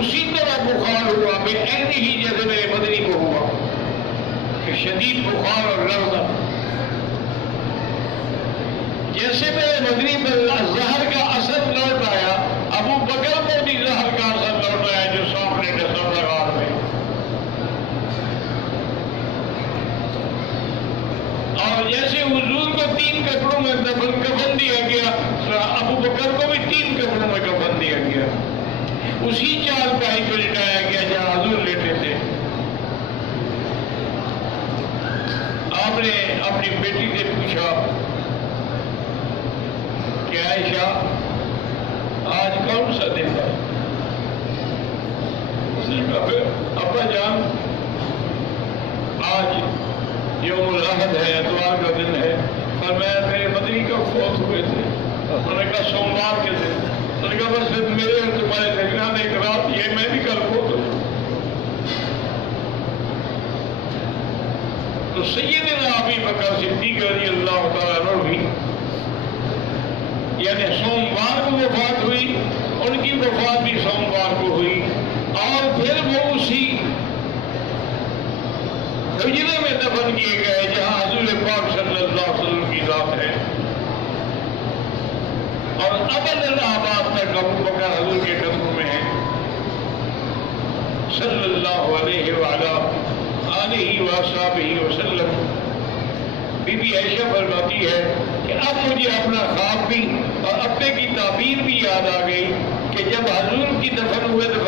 اسی طرح بخار ہوا بعین ہی جیسے میرے مدنی کو ہوا کہ شدید بخار اور لرزہ. جیسے میرے مدنی پر زہر کا اثر لوٹ آیا ابو بکر کو بھی زہر کا اثر لوٹ آیا جو سامنے ڈسر غار میں. اور جیسے حضور کو 3 کپڑوں میں کفن دیا گیا ابو بکر کو بھی 3 کپڑوں میں کفن دیا گیا. اسی چال پائی کو لٹایا گیا جہاں حضور لیٹے تھے. آپ نے اپنی بیٹی سے پوچھا کہ عائشہ آج کون سا دن ہے؟ اس نے کہا ابا جان آج یوم الاحد ہے اتوار کا دن ہے. اور میں میرے مدنی کا فوت ہوئے تھے. انہوں نے کہا سوموار کے دن. انہوں نے کہا بس میرے اور تمہارے درمیان ایک رات یہ میں بھی کل فوت ہوں. تو سیدنا ابی بکر صدیق رضی اللہ تعالیٰ عنہ بھی یعنی سوموار کو وفات ہوئی. ان کی وفات بھی سوموار کو ہوئی اور پھر وہ اسی حجرے میں دفن کیے گئے جہاں حضور پاک صلی اللہ علیہ وسلم کی ذات ہے. اور ابد الآباد تک ابو بکر حضور کے قدموں میں ہے صلی اللہ علیہ وعلا آلہ وصحبہ وسلم. بی بی عائشہ فرماتی ہے کہ اب مجھے اپنا خواب بھی اور اپنے کی تعبیر بھی یاد آ گئی کہ جب حضور کی دفن ہوئے تو